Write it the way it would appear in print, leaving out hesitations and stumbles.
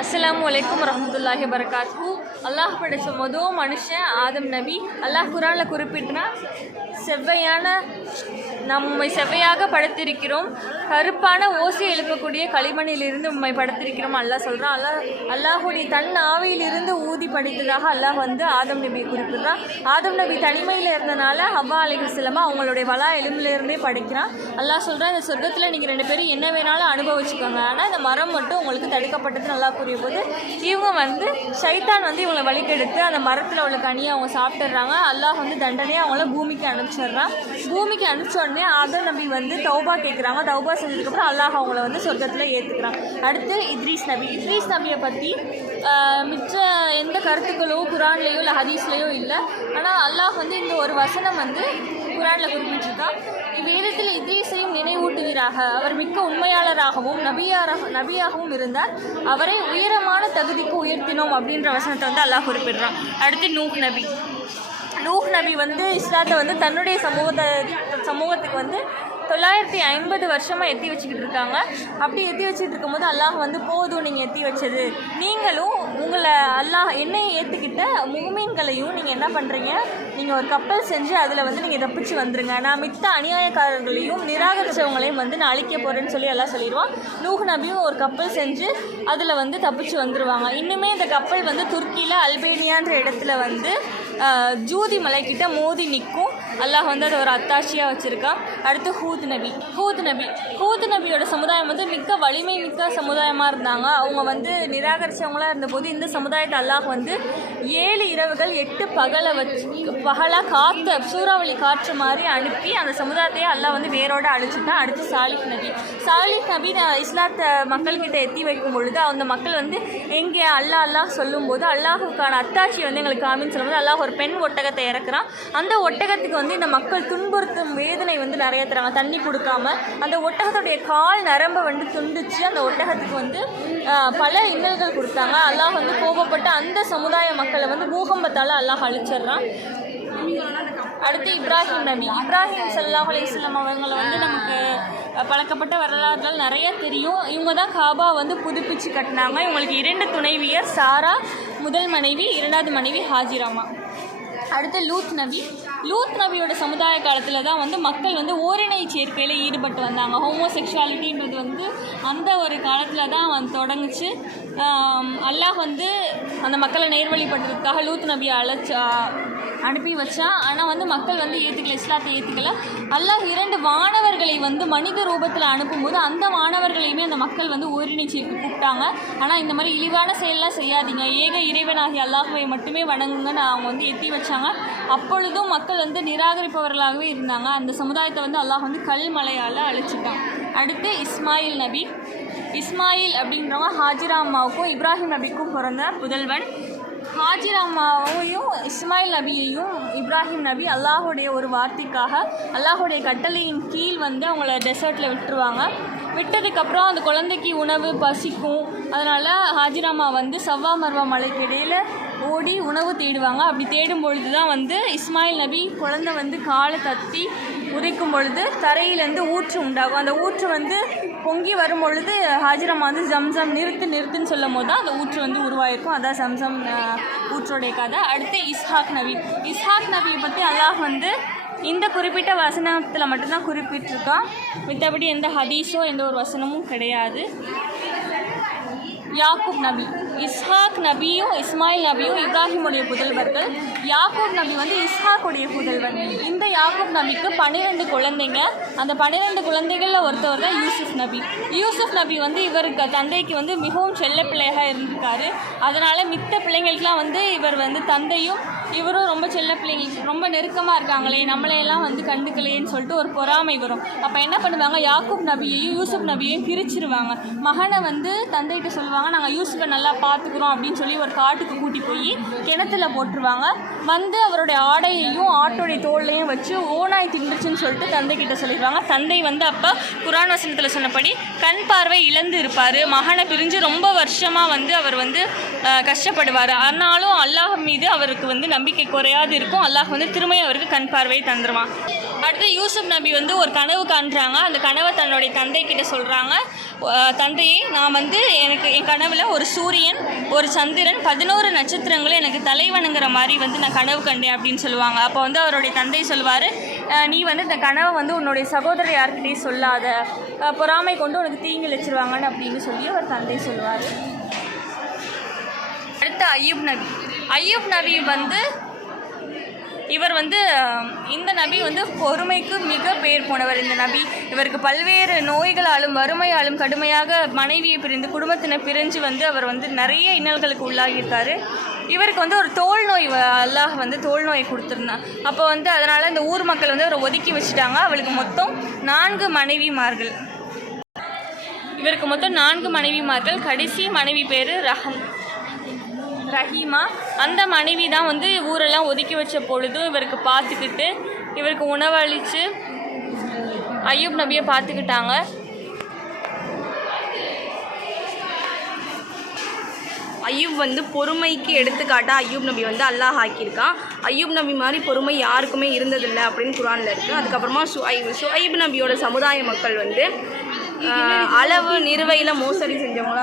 அஸ்ஸலாமு அலைக்கும் வரஹ்மத்துல்லாஹி வபரகாத்துஹு. அல்லாஹ் படைச்ச மொதல் மனுஷன் ஆதம் நபி. அல்லாஹ் குர்ஆனில் குறிப்பிட்டனா செவ்வையான நம்மை செவ்வையாக படைத்திருக்கிறோம், கருப்பான ஓசை எழுப்பக்கூடிய களிமண்ணிலிருந்து உண்மை படைத்திருக்கிறோம் அல்லாஹ் சொல்கிறான். அல்லாஹுடைய தன் ஆவியிலிருந்து ஊதி படைத்ததாக அல்லாஹ் ஆதம் நபியை குறிப்பிடுறான். ஆதம் நபி தனிமையில் இருந்தனால ஹவ்வா அலைஹிஸ்ஸலாம் அவங்களுடைய வலா எலும்பிலிருந்தே படைக்கிறான். அல்லாஹ் சொல்கிறான், இந்த சொர்க்கத்தில் நீங்கள் 2 பேரும் என்ன வேணாலும் அனுபவிச்சுக்கோங்க, ஆனால் இந்த மரம் மட்டும் உங்களுக்கு தடுக்கப்பட்டது நல்லா புரிய போது இவங்க ஷைத்தான் இவங்களை வழிக்கெடுத்து அந்த மரத்தில் உள்ள கனியை அவங்க சாப்பிட்டுறாங்க. அல்லாஹ் தண்டனையை அவங்கள பூமிக்கு அனுப்பிச்சிடுறான். பூமிக்கு அனுப்பிச்ச உடனே ஆதம் நபி தௌபா கேட்குறாங்க. தௌபா செஞ்சதுக்கப்புறம் அல்லாஹ் அவங்கள சொர்க்கத்தில் ஏற்றுக்கிறான். அடுத்து இத்ரீஸ் நபியை பற்றி மிச்ச எந்த கருத்துக்களோ குரான்லேயோ இல்லை ஹதீஸ்லேயோ இல்லை. ஆனால் அல்லாஹ் இந்த ஒரு வசனம் குரானில் குறிப்பிட்டிருக்கான். இவ்வேதத்தில் இத்ரீஸையும் நினைவூட்டுகிறாக, அவர் மிக்க உண்மையாளராகவும் நபியாகவும் இருந்தார், அவரை உயரமான தகுதிக்கு உயர்த்தினோம் அப்படின்ற வசனத்தை அல்லாஹ் குறிப்பிடுறான். அடுத்து நூஹ் நபி இஸ்லாத்தை தன்னுடைய சமூகத்துக்கு 950 வருஷமாக எத்தி வச்சுக்கிட்டு இருக்காங்க. அப்படி எத்தி வச்சுட்டு இருக்கும்போது அல்லாஹ் போதும், நீங்கள் எத்தி வச்சது, நீங்களும் உங்களை என்னை ஏற்றுக்கிட்ட முஃமின்களையும் நீங்கள் என்ன பண்ணுறீங்க, நீங்கள் ஒரு கப்பல் செஞ்சு அதில் நீங்கள் தப்பிச்சு வந்துருங்க, நான் மித்த அநியாயக்காரர்களையும் நிராகரித்தவங்களையும் நான் அழிக்க போகிறேன்னு சொல்லி எல்லாம் சொல்லிடுவான். நூஹ் நபியும் ஒரு கப்பல் செஞ்சு அதில் தப்பிச்சு வந்துடுவாங்க. இன்னுமே இந்த கப்பல் துருக்கியில் அல்பேனியான்ற இடத்துல ஜூதி மலைக்கிட்ட மோதி நிற்கும். அல்லாஹ் அதை ஒரு அத்தாட்சியாக வச்சுருக்கான். அடுத்து ஹூத் நபியோட சமுதாயம் மிக்க வலிமை மிக்க சமுதாயமாக இருந்தாங்க. அவங்க நிராகரித்தவங்களாக இருந்தபோது இந்த சமுதாயத்தை அல்லாஹ் 7 இரவுகள் 8 பகலாக காற்று சூறாவளி காற்று மாதிரி அனுப்பி அந்த சமுதாயத்தையே அல்லாஹ் வேரோடு அழிச்சுட்டான். அடுத்து சாலிஹ் நபி இஸ்லாத்தை மக்கள்கிட்ட எத்தி வைக்கும் பொழுது அந்த மக்கள் எங்கே அல்லாஹ் சொல்லும்போது அல்லாஹுக்கான அத்தாட்சி எங்களுக்கு காமின்னு சொல்லும்போது அல்லாஹ் ஒரு பெண் ஒட்டகத்தை இறக்குறான். அந்த ஒட்டகத்துக்கு இந்த மக்கள் துன்புறுத்தும் வேதனை நிறைய தராங்க. தண்ணி கொடுக்காம அந்த ஒட்டகத்துடைய கால் நரம்பை துண்டிச்சு அந்த ஒட்டகத்துக்கு பல இன்னல்கள் கொடுத்தாங்க. அல்லாஹ் கோபப்பட்ட அந்த சமுதாய மக்களை பூகம்பத்தால் அல்லாஹ் அழிச்சிடுறான். அடுத்து இப்ராஹிம் ஸல்லல்லாஹு அலைஹி வஸல்லம் அவங்களை நமக்கு பழக்கப்பட்ட வரலாறுகள் நிறைய தெரியும். இவங்க தான் காபா புதுப்பிச்சு கட்டினாங்க. இவங்களுக்கு 2 துணைவியர், சாரா முதல் மனைவி, 2வது மனைவி ஹாஜிராமா. அடுத்து லூத் நபியோட சமுதாய காலத்தில் தான் மக்கள் ஓரினை சேர்க்கையில் ஈடுபட்டு வந்தாங்க. ஹோமோசெக்ஷுவாலிட்டின்றது அந்த ஒரு காலத்தில் தான் தொடங்குச்சு. அல்லாஹ் அந்த மக்களை நேர்வழிப்படுறதுக்காக லூத் நபியை அனுப்பி வச்சா. ஆனால் மக்கள் ஏற்றுக்கல, இஸ்லாத்தை ஏற்றுக்கல. அல்லாஹ் 2 வானவர்களை மனித ரூபத்தில் அனுப்பும்போது அந்த வானவர்களையுமே அந்த மக்கள் ஓரினை சேர்க்கை கூப்பிட்டாங்க. ஆனால் இந்த மாதிரி இழிவான செயலெலாம் செய்யாதீங்க, ஏக இறைவனாகிய அல்லாஹுவை மட்டுமே வணங்குங்கன்னு அவங்க எத்தி வச்சாங்க. அப்பொழுதும் மக்கள் நிராகரிப்பவர்களாகவே இருந்தாங்க. அந்த சமுதாயத்தை அல்லாஹ் கல்மலையால் அழிச்சிட்டாங்க. அடுத்து இஸ்மாயில் அப்படின்றவங்க ஹாஜிரா அம்மாவுக்கும் இப்ராஹிம் நபிக்கும் பிறந்த புதல்வன். ஹாஜிரா அம்மாவையும் இஸ்மாயில் நபியையும் இப்ராஹிம் நபி அல்லாஹுடைய ஒரு வார்த்தைக்காக அல்லாஹுடைய கட்டளையின் கீழ் அவங்கள டெசர்ட்டில் விட்டுருவாங்க. விட்டதுக்கப்புறம் அந்த குழந்தைக்கு உணவு பசிக்கும். அதனால் ஹாஜிரா அம்மா சவ்வா மர்வா மலைக்கு இடையில் ஓடி உணவு தேடுவாங்க. அப்படி தேடும் பொழுது தான் இஸ்மாயில் நபி குழந்தை காலை தத்தி உதைக்கும் பொழுது தரையிலேருந்து ஊற்று உண்டாகும். அந்த ஊற்று பொங்கி வரும் பொழுது ஹாஜிரம்மா ஜம்சம் நிறுத்துன்னு சொல்லும் போது தான் அந்த ஊற்று உருவாயிருக்கும். அதான் ஜம்சம் ஊற்றோடைய கதை. அடுத்து இஸ்ஹாக் நபியை பற்றி அல்லாஹ் இந்த குறிப்பிட்ட வசனத்தில் மட்டும்தான் குறிப்பிட்டிருக்கான். மற்றபடி எந்த ஹதீஸோ எந்த ஒரு வசனமும் கிடையாது. இஸ்ஹாக் நபியும் இஸ்மாயில் நபியும் இப்ராஹிமுடைய புதல்வர்கள். யாக்கூப் நபி இஸ்ஹாக்குடைய புதல்வர். இந்த யாக்கூப் நபிக்கு 12 குழந்தைங்க. அந்த 12 குழந்தைகளில் ஒருத்தவர் தான் யூசுஃப் நபி இவருக்கு தந்தைக்கு மிகவும் செல்ல பிள்ளையாக இருந்திருக்காரு. அதனால் மித்த பிள்ளைங்களுக்கெலாம் இவர் தந்தையும் இவரும் ரொம்ப செல்ல பிள்ளைங்களுக்கு ரொம்ப நெருக்கமாக இருக்காங்களே, நம்மளையெல்லாம் கண்டுக்கலையேன்னு சொல்லிட்டு ஒரு பொறாமை வரும். அப்போ என்ன பண்ணுவாங்க, யாக்கூப் நபியையும் யூசுப் நபியையும் பிரிச்சிருவாங்க. மகனை தந்தைகிட்ட சொல்லுவாங்க, நாங்கள் யூசுஃபை நல்லா பார்த்துக்குறோம் அப்படின்னு சொல்லி ஒரு காட்டுக்கு கூட்டி போய் கிணத்துல போட்டுருவாங்க. அவருடைய ஆடையையும் ஆட்டோடைய தோல்லையும் வச்சு ஓனாய் திண்டுச்சுன்னு சொல்லிட்டு தந்தைக்கிட்ட சொல்லிடுவாங்க. தந்தை அப்போ குர்ஆன் வசனத்தில் சொன்னபடி கண் பார்வை இழந்து இருப்பார். மகனை பிரிஞ்சு ரொம்ப வருஷமாக அவர் கஷ்டப்படுவார். ஆனாலும் அல்லாஹ் மீது அவருக்கு நம்பிக்கை குறையாது இருக்கும். அல்லாஹ் வந்து திரும்பியும் அவருக்கு கண் பார்வையை தந்துடுவான். அடுத்து யூசுப் நபி வந்து ஒரு கனவு காண்றாங்க. அந்த கனவை தன்னுடைய தந்தை கிட்ட சொல்கிறாங்க. தந்தையே, நான் வந்து என் கனவில் ஒரு சூரியன், ஒரு சந்திரன், 11 நட்சத்திரங்களும் எனக்கு தலைவணுங்கிற மாதிரி வந்து நான் கனவு கண்டேன் அப்படின்னு சொல்லுவாங்க. அப்போ வந்து அவருடைய தந்தை சொல்வார், நீ வந்து இந்த கனவை வந்து உன்னுடைய சகோதரர் யார்கிட்டையும் சொல்லாத, பொறாமை கொண்டு உனக்கு தீங்கு வச்சிருவாங்கன்னு அப்படின்னு சொல்லி அவர் தந்தை சொல்லுவார். அடுத்து ஐயூப் நபி வந்து இவர் வந்து இந்த நபி வந்து பொறுமைக்கு மிக பெயர் போனவர். இந்த நபி இவருக்கு பல்வேறு நோய்களாலும் வறுமையாலும் கடுமையாக மனைவியை பிரிந்து குடும்பத்தினர் பிரிஞ்சு வந்து அவர் வந்து நிறைய இன்னல்களுக்கு உள்ளாகியிருக்காரு. இவருக்கு வந்து ஒரு தோல் நோய், அல்லாஹ் வந்து தோல் நோயை கொடுத்துருந்தான். அப்போ வந்து அதனால் இந்த ஊர் மக்கள் வந்து அவரை ஒதுக்கி வச்சுட்டாங்க. அவளுக்கு மொத்தம் 4 மனைவிமார்கள். இவருக்கு மொத்தம் 4 மனைவிமார்கள். கடைசி மனைவி பேர் ரஹீமா. அந்த மனைவி தான் வந்து ஊரெல்லாம் ஒதுக்கி வச்ச பொழுதும் இவருக்கு பார்த்துக்கிட்டு இவருக்கு உணவளித்து ஐயூப் நபியை பார்த்துக்கிட்டாங்க. ஐயூப் வந்து பொறுமைக்கு எடுத்துக்காட்டாக ஐயூப் நபி வந்து அல்லாஹ் ஆக்கியிருக்கான். ஐயூப் நபி மாதிரி பொறுமை யாருக்குமே இருந்ததில்லை அப்படின்னு குரானில் இருக்குது. அதுக்கப்புறமா சுஐப் நபியோட சமுதாய மக்கள் வந்து அளவு நிறுவையில் மோசடி செஞ்சவங்களா